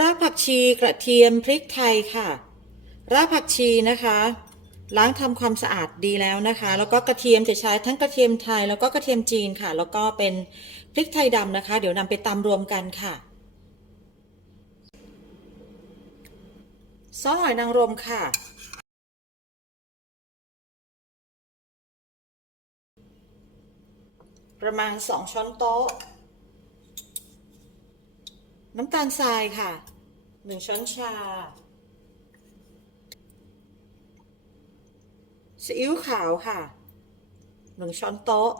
รากผักชีกระเทียมพริกไทยค่ะ รากผักชีนะคะ ล้างทำความสะอาดดีแล้วนะคะ แล้วก็กระเทียมจะใช้ทั้งกระเทียมไทย แล้วก็กระเทียมจีนค่ะ แล้วก็เป็นพริกไทยดำนะคะ เดี๋ยวนำไปตำรวมกันค่ะซอสหอยนางรมค่ะ ประมาณ 2 ช้อนโต๊ะ น้ำตาลทรายค่ะ1ช้อนชา ซีอิ๊วขาวค่ะ1ช้อนโต๊ะ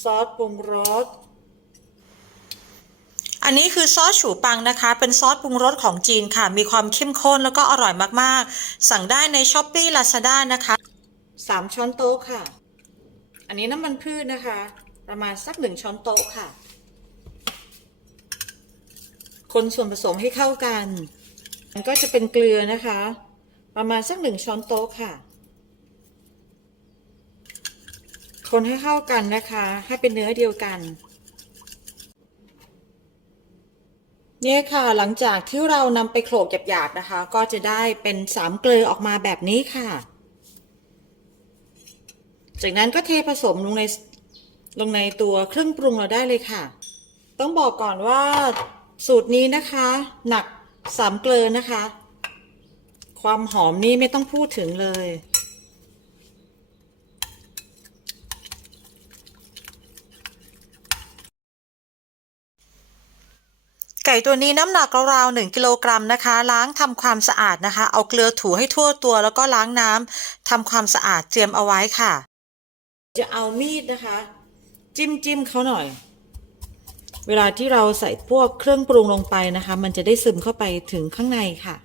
ซอสปรุงรส อันนี้คือซอสฉูปังนะคะ เป็นซอสปรุงรสของจีนค่ะ มีความเข้มข้นแล้วก็อร่อยมากๆ สั่งได้ใน s h อ p e e Lazada นะคะ3ช้อนโต๊ะค่ะ อันนี้น้ำมันพืชนะคะ ประมาณสัก1ช้อนโต๊ะค่ะ คนส่วนผสมให้เข้ากัน มันก็จะเป็นเกลือนะคะ ประมาณสัก1ช้อนโต๊ะค่ะ คนให้เข้ากันนะคะ ให้เป็นเนื้อเดียวกันเนี่ยค่ะหลังจากที่เรานำไปโขลกหยาบๆนะคะ ก็จะได้เป็นสามเกลือออกมาแบบนี้ค่ะ จากนั้นก็เทผสมลงใน ลงในตัวเครื่องปรุงเราได้เลยค่ะ ต้องบอกก่อนว่าสูตรนี้นะคะ หนักสามเกลือนะคะ ความหอมนี่ไม่ต้องพูดถึงเลย ไก่ตัวนี้น้ำหนักราวๆ1กิโลกรัมนะคะ ล้างทำความสะอาดนะคะ เอาเกลือถูให้ทั่วตัวแล้วก็ล้างน้ำทำความสะอาดเตรียมเอาไว้ค่ะ จะเอามีดนะคะ จิ้มจิ้มเขาหน่อย เวลาที่เราใส่พวกเครื่องปรุงลงไปนะคะ มันจะได้ซึมเข้าไปถึงข้างในค่ะ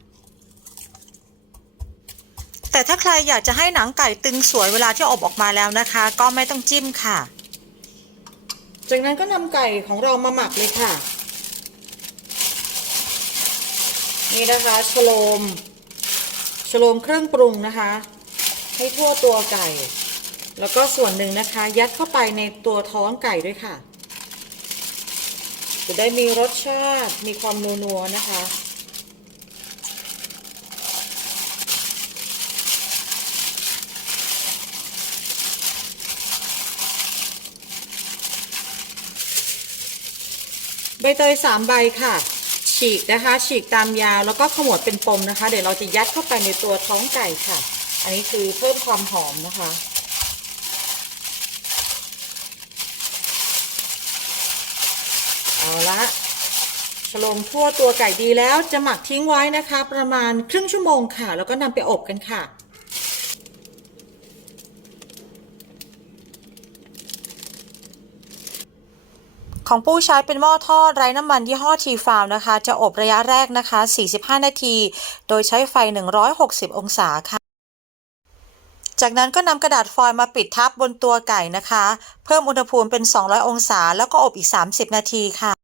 แต่ถ้าใครอยากจะให้หนังไก่ตึงสวยเวลาที่อบออกมาแล้วนะคะ ก็ไม่ต้องจิ้มค่ะ จากนั้นก็นำไก่ของเรามาหมักเลยค่ะ นี่นะคะชโลมชโลมเครื่องปรุงนะคะ ให้ทั่วตัวไก่ แล้วก็ส่วนหนึ่งนะคะ ยัดเข้าไปในตัวท้องไก่ด้วยค่ะ จะได้มีรสชาติมีความนัวๆนะคะ ใบเตยสามใบค่ะ ฉีกนะคะ ฉีกตามยาวแล้วก็ขมวดเป็นปมนะคะ เดี๋ยวเราจะยัดเข้าไปในตัวท้องไก่ค่ะ อันนี้คือเพิ่มความหอมนะคะ เอา ละฉลมทั่วตัวไก่ดีแล้วจะหมักทิ้งไว้นะคะ ประมาณครึ่งชั่วโมงค่ะ แล้วก็นำไปอบกันค่ะ ของปู้ใช้เป็นหม้อทอดไร้น้ำมันยี่ห้อทีฟาวนะคะ จะอบระยะแรกนะคะ 45 นาที โดยใช้ไฟ 160 องศาค่ะจากนั้นก็นำกระดาษฟอยล์มาปิดทับบนตัวไก่นะคะ เพิ่มอุณหภูมิเป็น 200 องศา แล้วก็อบอีก 30 นาทีค่ะ